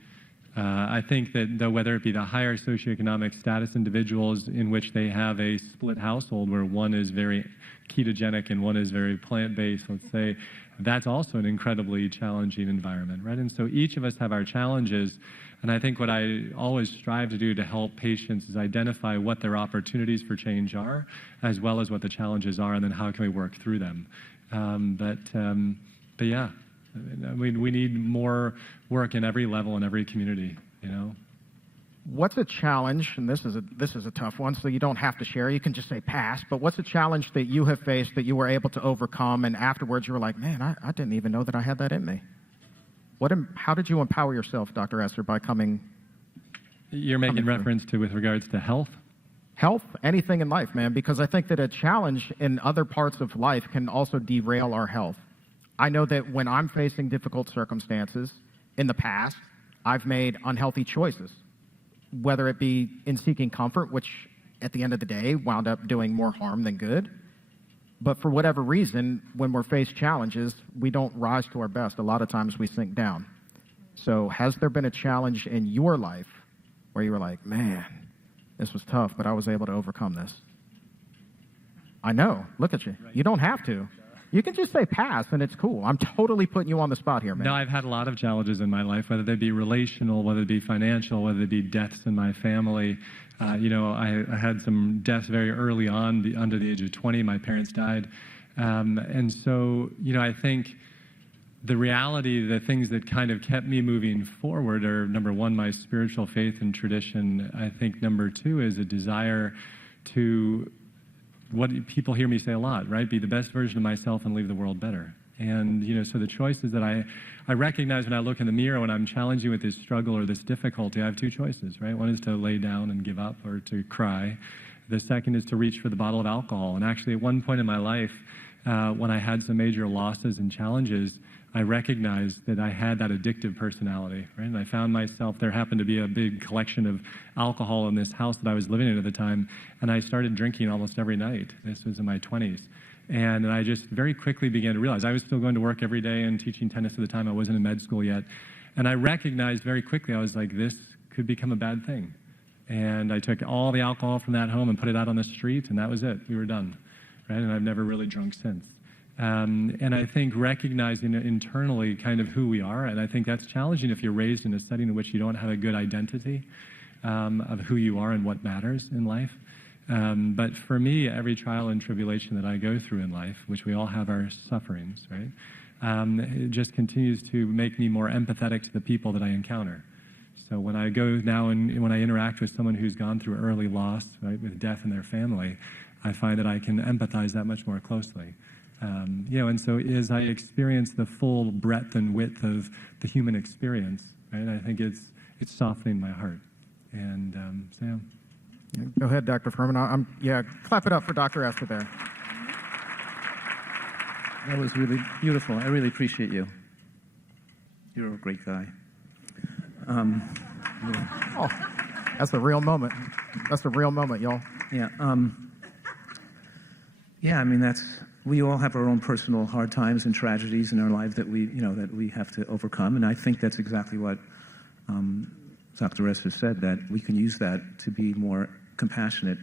I think that whether it be the higher socioeconomic status individuals in which they have a split household where one is very ketogenic and one is very plant-based, let's say, that's also an incredibly challenging environment, right? And so each of us have our challenges, and I think what I always strive to do to help patients is identify what their opportunities for change are, as well as what the challenges are, and then how can we work through them. But yeah. I mean, we need more work in every level in every community, you know? What's a challenge, and this is a tough one, so you don't have to share, you can just say pass, but what's a challenge that you have faced that you were able to overcome, and afterwards you were like, man, I didn't even know that I had that in me? How did you empower yourself, Dr. Esser, by coming? You're making reference to with regards to health? Health, anything in life, man, because I think that a challenge in other parts of life can also derail our health. I know that when I'm facing difficult circumstances in the past, I've made unhealthy choices, whether it be in seeking comfort, which at the end of the day wound up doing more harm than good. But for whatever reason, when we're faced challenges, we don't rise to our best. A lot of times we sink down. So has there been a challenge in your life where you were like, man, this was tough, but I was able to overcome this? I know. Look at you. You don't have to. You can just say pass, and it's cool. I'm totally putting you on the spot here, man. No, I've had a lot of challenges in my life, whether they be relational, whether it be financial, whether it be deaths in my family. I had some deaths very early on, under the age of 20. My parents died. And so, I think the reality, the things that kind of kept me moving forward are, number one, my spiritual faith and tradition. I think number two is a desire to, what people hear me say a lot, right? Be the best version of myself and leave the world better. And, so the choices that I recognize when I look in the mirror, when I'm challenging with this struggle or this difficulty, I have two choices, right? One is to lay down and give up or to cry. The second is to reach for the bottle of alcohol. And actually, at one point in my life, when I had some major losses and challenges, I recognized that I had that addictive personality, right? And I found myself, there happened to be a big collection of alcohol in this house that I was living in at the time, and I started drinking almost every night. This was in my 20s. And I just very quickly began to realize I was still going to work every day and teaching tennis at the time. I wasn't in med school yet. And I recognized very quickly, I was like, this could become a bad thing. And I took all the alcohol from that home and put it out on the street, and that was it. We were done, right? And I've never really drunk since. And I think recognizing internally kind of who we are, and I think that's challenging if you're raised in a setting in which you don't have a good identity of who you are and what matters in life. But for me, every trial and tribulation that I go through in life, which we all have our sufferings, right? It just continues to make me more empathetic to the people that I encounter. So when I go now and when I interact with someone who's gone through early loss, right, with death in their family, I find that I can empathize that much more closely. And so as I experience the full breadth and width of the human experience, right, I think it's softening my heart. And so, yeah. Go ahead, Dr. Fuhrman. Clap it up for Dr. Esser there. That was really beautiful. I really appreciate you. You're a great guy. Oh, that's a real moment. That's a real moment, y'all. Yeah. I mean, we all have our own personal hard times and tragedies in our life that we have to overcome, and I think that's exactly what Dr. Esser said, that we can use that to be more compassionate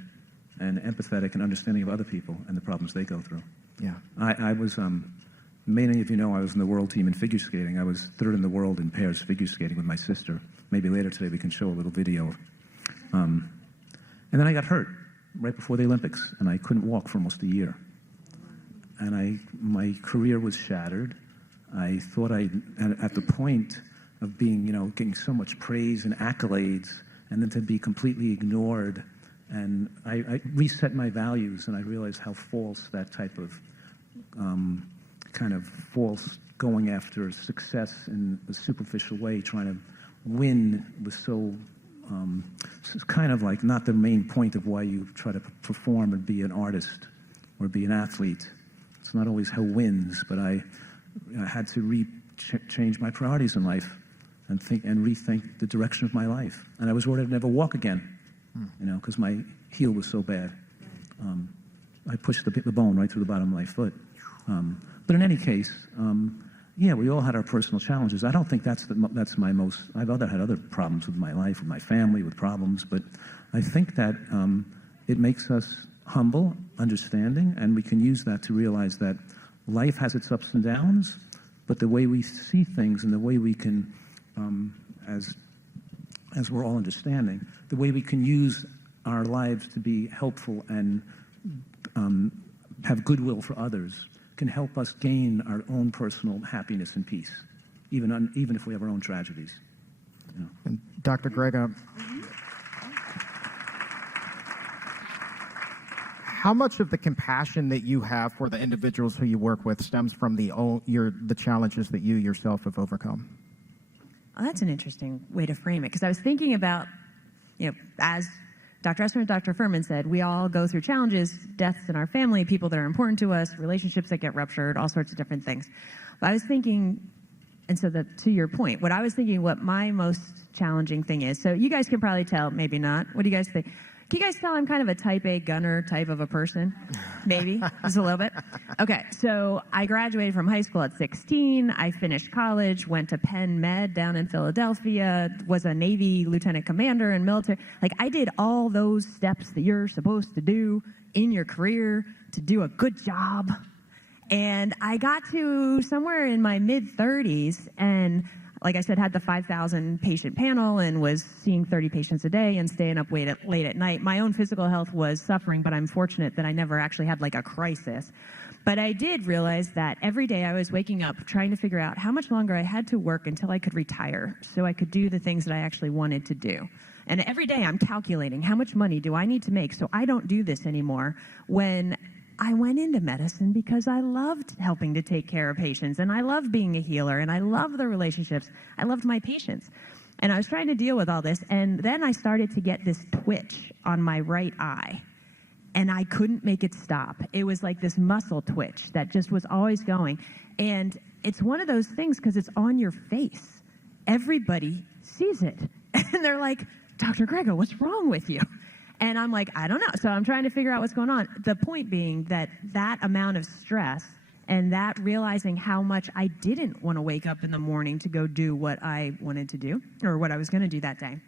and empathetic and understanding of other people and the problems they go through. Yeah. I was, many of you know, I was in the world team in figure skating. I was third in the world in pairs figure skating with my sister. Maybe later today we can show a little video. And then I got hurt right before the Olympics, and I couldn't walk for almost a year. And my career was shattered. I thought at the point of being, getting so much praise and accolades, and then to be completely ignored. And I reset my values, and I realized how false that type of kind of false going after success in a superficial way, trying to win was so it's kind of like not the main point of why you try to perform and be an artist or be an athlete. It's not always who wins, but I had to change my priorities in life and think and rethink the direction of my life. And I was worried I'd never walk again, because my heel was so bad. I pushed the bone right through the bottom of my foot. But in any case, we all had our personal challenges. I don't think that's my most. I've had other problems with my life, with my family, with problems. But I think that it makes us humble, understanding, and we can use that to realize that life has its ups and downs. But the way we see things and the way we can, as we're all understanding, the way we can use our lives to be helpful and have goodwill for others can help us gain our own personal happiness and peace, even if we have our own tragedies. And Dr. Grega, how much of the compassion that you have for the individuals who you work with stems from the challenges that you yourself have overcome? Oh, that's an interesting way to frame it, because I was thinking about, as Dr. Esser and Dr. Fuhrman said, we all go through challenges, deaths in our family, people that are important to us, relationships that get ruptured, all sorts of different things. But I was thinking, and so to your point, what I was thinking, what my most challenging thing is, so you guys can probably tell, maybe not. What do you guys think? Can you guys tell I'm kind of a type A gunner type of a person? Maybe, just a little bit. Okay, so I graduated from high school at 16. I finished college, went to Penn Med down in Philadelphia, was a Navy lieutenant commander in military. Like, I did all those steps that you're supposed to do in your career to do a good job. And I got to somewhere in my mid-30s, and like I said, had the 5,000 patient panel and was seeing 30 patients a day and staying up late at night. My own physical health was suffering, but I'm fortunate that I never actually had like a crisis. But I did realize that every day I was waking up trying to figure out how much longer I had to work until I could retire so I could do the things that I actually wanted to do. And every day I'm calculating how much money do I need to make so I don't do this anymore, when I went into medicine because I loved helping to take care of patients, and I love being a healer, and I love the relationships. I loved my patients. And I was trying to deal with all this, and then I started to get this twitch on my right eye, and I couldn't make it stop. It was like this muscle twitch that just was always going. And it's one of those things because it's on your face. Everybody sees it. And they're like, Dr. Grega, what's wrong with you? And I'm like, I don't know. So I'm trying to figure out what's going on. The point being that amount of stress and that realizing how much I didn't want to wake up in the morning to go do what I wanted to do or what I was going to do that day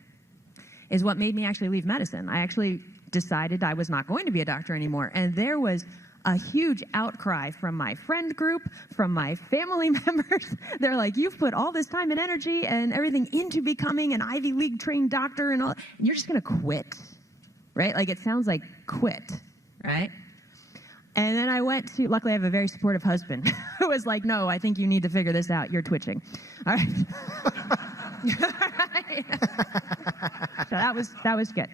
is what made me actually leave medicine. I actually decided I was not going to be a doctor anymore. And there was a huge outcry from my friend group, from my family members. They're like, you've put all this time and energy and everything into becoming an Ivy League trained doctor and all, and you're just going to quit. Right? Like, it sounds like quit, right? And then I went to, luckily I have a very supportive husband who was like, no, I think you need to figure this out. You're twitching. All right. So that was good.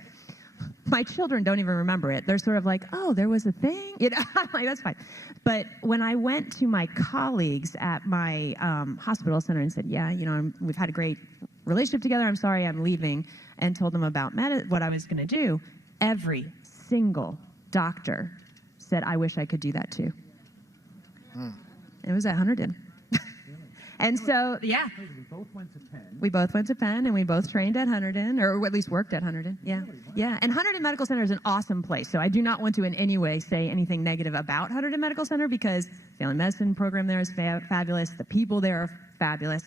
My children don't even remember it. They're sort of like, oh, there was a thing? You know, I'm like, that's fine. But when I went to my colleagues at my hospital center and said, yeah, you know, we've had a great relationship together. I'm sorry I'm leaving, and told them about what I was going to do, every single doctor said, I wish I could do that too. It was at Hunterdon. And so, yeah. We both went to Penn. We both went to Penn, and we both trained at Hunterdon, or at least worked at Hunterdon. Yeah, yeah. And Hunterdon Medical Center is an awesome place. So I do not want to in any way say anything negative about Hunterdon Medical Center, because the family medicine program there is fabulous. The people there are fabulous.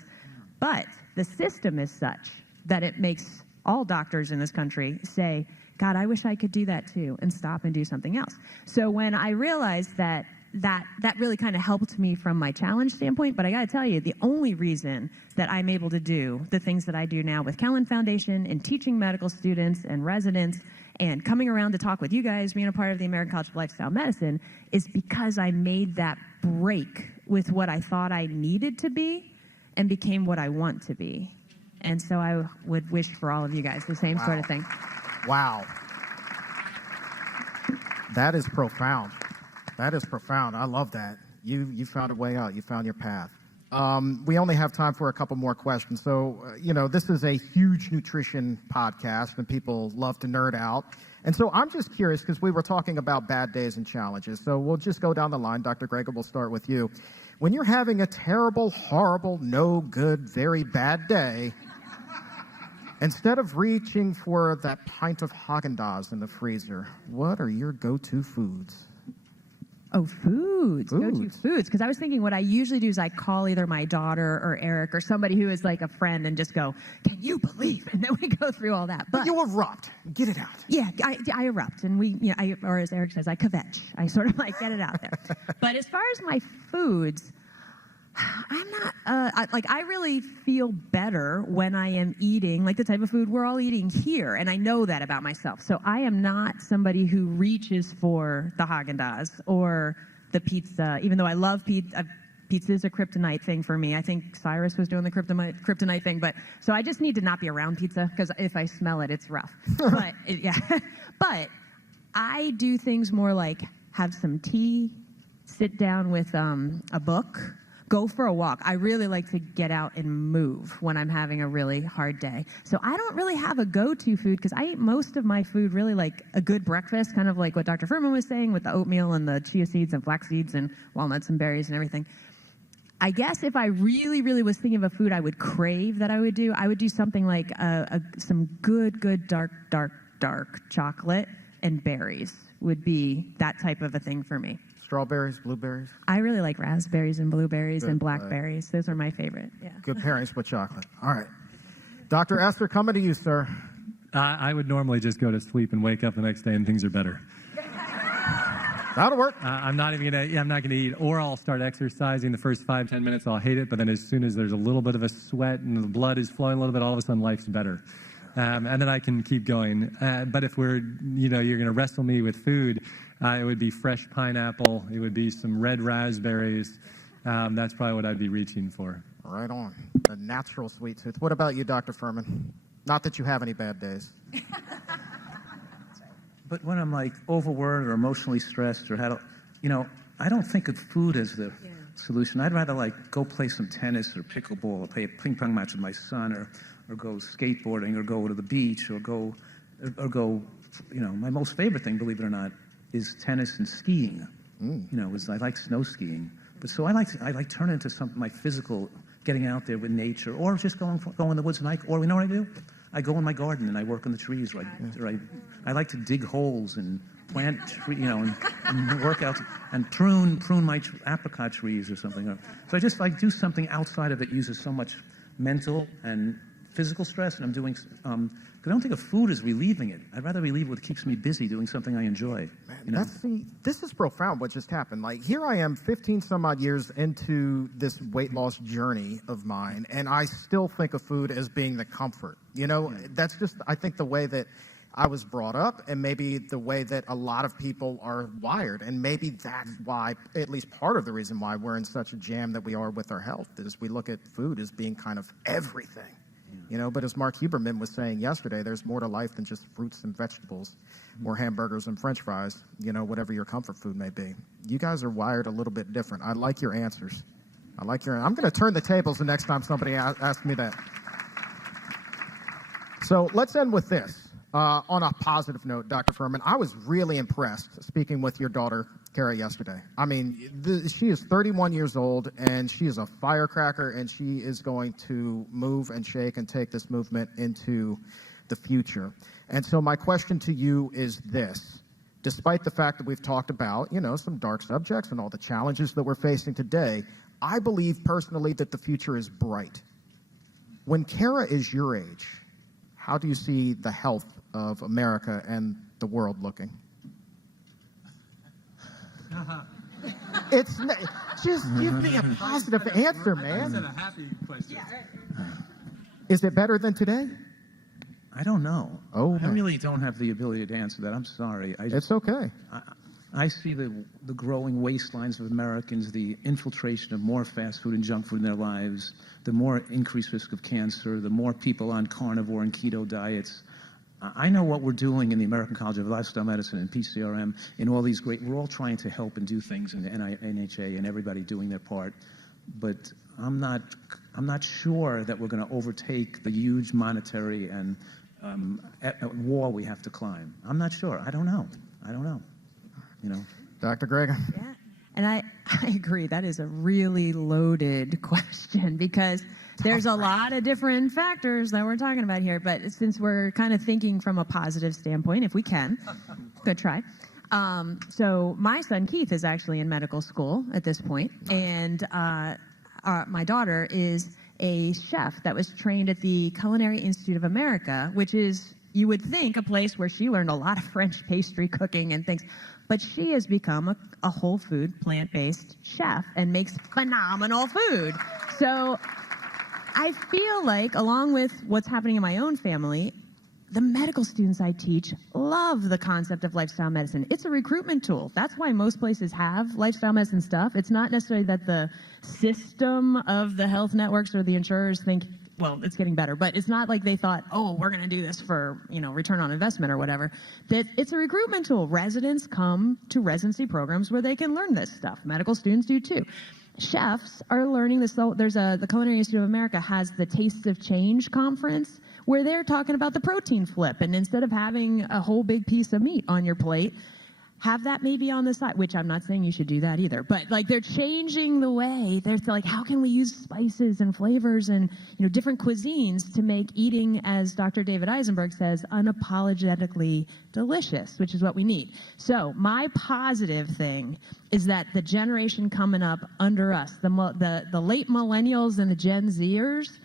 But the system is such that it makes all doctors in this country say, God, I wish I could do that too, and stop and do something else. So when I realized that really kind of helped me from my challenge standpoint. But I got to tell you, the only reason that I'm able to do the things that I do now with Kellen Foundation and teaching medical students and residents and coming around to talk with you guys, being a part of the American College of Lifestyle Medicine, is because I made that break with what I thought I needed to be and became what I want to be. And so I would wish for all of you guys the same sort of thing. Wow. That is profound. That is profound. I love that. You found a way out. You found your path. We only have time for a couple more questions. So, this is a huge nutrition podcast, and people love to nerd out. And so I'm just curious, because we were talking about bad days and challenges. So we'll just go down the line. Dr. Grega, we'll start with you. When you're having a terrible, horrible, no good, very bad day, instead of reaching for that pint of Haagen-Dazs in the freezer, what are your go-to foods? Oh, foods. Go-to foods. Because I was thinking what I usually do is I call either my daughter or Eric or somebody who is like a friend and just go, can you believe? And then we go through all that. But you erupt. Get it out. Yeah, I erupt. And or as Eric says, I kvetch. I sort of like get it out there. But as far as my foods, I'm not, I really feel better when I am eating like the type of food we're all eating here, and I know that about myself. So I am not somebody who reaches for the Haagen-Dazs or the pizza, even though I love pizza. Pizza is a kryptonite thing for me. I think Cyrus was doing the kryptonite thing, but so I just need to not be around pizza, because if I smell it, it's rough. But but I do things more like have some tea, sit down with a book, go for a walk. I really like to get out and move when I'm having a really hard day. So I don't really have a go-to food, because I eat most of my food really like a good breakfast, kind of like what Dr. Fuhrman was saying with the oatmeal and the chia seeds and flax seeds and walnuts and berries and everything. I guess if I really, really was thinking of a food I would crave that I would do something like some good dark chocolate and berries would be that type of a thing for me. Strawberries, blueberries? I really like raspberries and blueberries and blackberries. Those are my favorite. Yeah. Good pairings with chocolate. All right. Dr. Esser, coming to you, sir. I would normally just go to sleep and wake up the next day and things are better. That'll work. I'm not gonna eat, or I'll start exercising. The first 5-10 minutes I'll hate it, but then as soon as there's a little bit of a sweat and the blood is flowing a little bit, all of a sudden life's better. And then I can keep going. But if you're going to wrestle me with food, it would be fresh pineapple. It would be some red raspberries. That's probably what I'd be reaching for. Right on. A natural sweet tooth. What about you, Dr. Fuhrman? Not that you have any bad days. But when I'm like overworked or emotionally stressed or I don't think of food as the solution. I'd rather like go play some tennis or pickleball or play a ping pong match with my son or go skateboarding or go to the beach or go, my most favorite thing, believe it or not, is tennis and skiing. I like snow skiing. But so I like turn into something my physical, getting out there with nature, or just go in the woods and hike. Or you know what I do? I go in my garden and I work on the trees. I like to dig holes and plant and work out and prune my apricot trees or something. So I do something outside of it uses so much mental and physical stress, and I'm doing, because I don't think of food as relieving it. I'd rather relieve what keeps me busy doing something I enjoy. This is profound what just happened. Like, here I am 15 some odd years into this weight loss journey of mine, and I still think of food as being the comfort. That's just, I think, the way that I was brought up and maybe the way that a lot of people are wired. And maybe that's why, at least part of the reason why we're in such a jam that we are with our health, is we look at food as being kind of everything. You know, but as Mark Huberman was saying yesterday, there's more to life than just fruits and vegetables, or hamburgers and French fries, you know, whatever your comfort food may be. You guys are wired a little bit different. I like your answers. I'm going to turn the tables the next time somebody asks me that. So let's end with this. On a positive note, Dr. Fuhrman, I was really impressed speaking with your daughter, Kara, yesterday. I mean, she is 31 years old, and she is a firecracker, and she is going to move and shake and take this movement into the future. And so my question to you is this. Despite the fact that we've talked about, you know, some dark subjects and all the challenges that we're facing today, I believe personally that the future is bright. When Kara is your age, how do you see the health of America and the world looking? Just give me a positive answer, man. That's a happy question. Is it better than today? I don't know. Oh, I man. really don't have the ability to answer that. I'm sorry. It's okay. I see the growing waistlines of Americans, the infiltration of more fast food and junk food in their lives, the more increased risk of cancer, the more people on carnivore and keto diets. I know what we're doing in the American College of Lifestyle Medicine and PCRM and all these we're all trying to help and do things in the NHA and everybody doing their part. But I'm not sure that we're going to overtake the huge monetary and wall we have to climb. I'm not sure. I don't know. You know. Dr. Grega? Yeah, and I agree. That is a really loaded question because there's a lot of different factors that we're talking about here. But since we're kind of thinking from a positive standpoint, if we can, good try. So my son Keith is actually in medical school at this point, and my daughter is a chef that was trained at the Culinary Institute of America, which is, you would think, a place where she learned a lot of French pastry cooking and things. But she has become a whole food, plant-based chef and makes phenomenal food. So I feel like, along with what's happening in my own family, the medical students I teach love the concept of lifestyle medicine. It's a recruitment tool. That's why most places have lifestyle medicine stuff. It's not necessarily that the system of the health networks or the insurers think, well, it's getting better, but it's not like they thought, oh, we're going to do this for, you know, return on investment or whatever. That it's a recruitment tool. Residents come to residency programs where they can learn this stuff. Medical students do too. Chefs are learning this. The Culinary Institute of America has the Tastes of Change conference where they're talking about the protein flip. And instead of having a whole big piece of meat on your plate, have that maybe on the side, which I'm not saying you should do that either, but like they're changing the way. They're like, how can we use spices and flavors and, you know, different cuisines to make eating, as Dr. David Eisenberg says, unapologetically delicious, which is what we need. So my positive thing is that the generation coming up under us, the late millennials and the Gen Zers,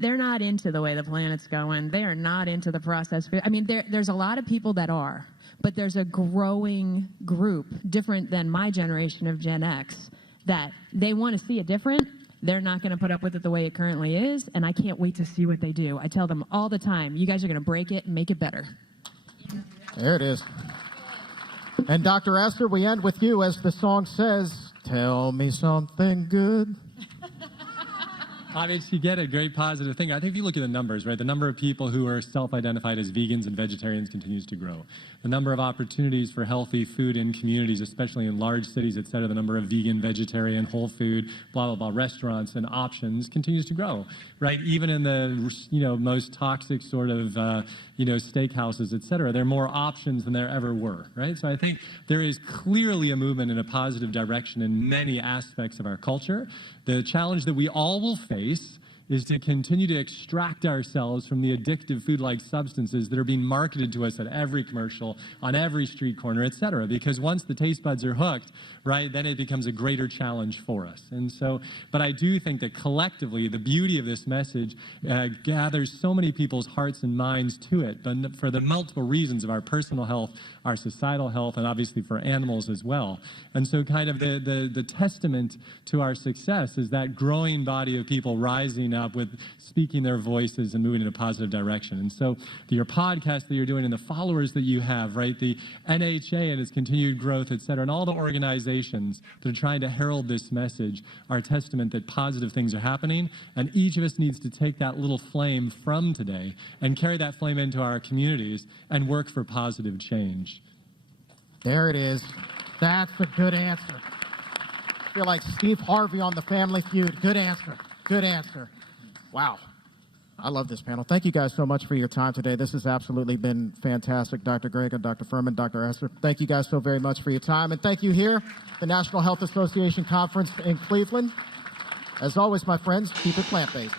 they're not into the way the planet's going. They are not into the processed food. I mean, there's a lot of people that are, but there's a growing group, different than my generation of Gen X, that they want to see it different. They're not going to put up with it the way it currently is, and I can't wait to see what they do. I tell them all the time, you guys are going to break it and make it better. There it is. And Dr. Esser, we end with you, as the song says, tell me something good. I mean, you get a great positive thing. I think if you look at the numbers, right, the number of people who are self-identified as vegans and vegetarians continues to grow. The number of opportunities for healthy food in communities, especially in large cities, et cetera, the number of vegan, vegetarian, whole food, blah, blah, blah, restaurants and options continues to grow, right? Even in the, you know, most toxic sort of, you know, steakhouses, et cetera, there are more options than there ever were, right? So I think there is clearly a movement in a positive direction in many aspects of our culture. The challenge that we all will face is to continue to extract ourselves from the addictive food-like substances that are being marketed to us at every commercial, on every street corner, et cetera. Because once the taste buds are hooked, right, then it becomes a greater challenge for us. And so, but I do think that collectively, the beauty of this message gathers so many people's hearts and minds to it, but for the multiple reasons of our personal health, our societal health, and obviously for animals as well. And so kind of the testament to our success is that growing body of people rising stepping up, with speaking their voices and moving in a positive direction. And so your podcast that you're doing and the followers that you have, right, the NHA and its continued growth, et cetera, and all the organizations that are trying to herald this message are a testament that positive things are happening, and each of us needs to take that little flame from today and carry that flame into our communities and work for positive change. There it is. That's a good answer. I feel like Steve Harvey on the Family Feud. Good answer. Good answer. Wow. I love this panel. Thank you guys so much for your time today. This has absolutely been fantastic. Dr. Grega, Dr. Fuhrman, Dr. Esser, thank you guys so very much for your time. And thank you here, the National Health Association Conference in Cleveland. As always, my friends, keep it plant-based.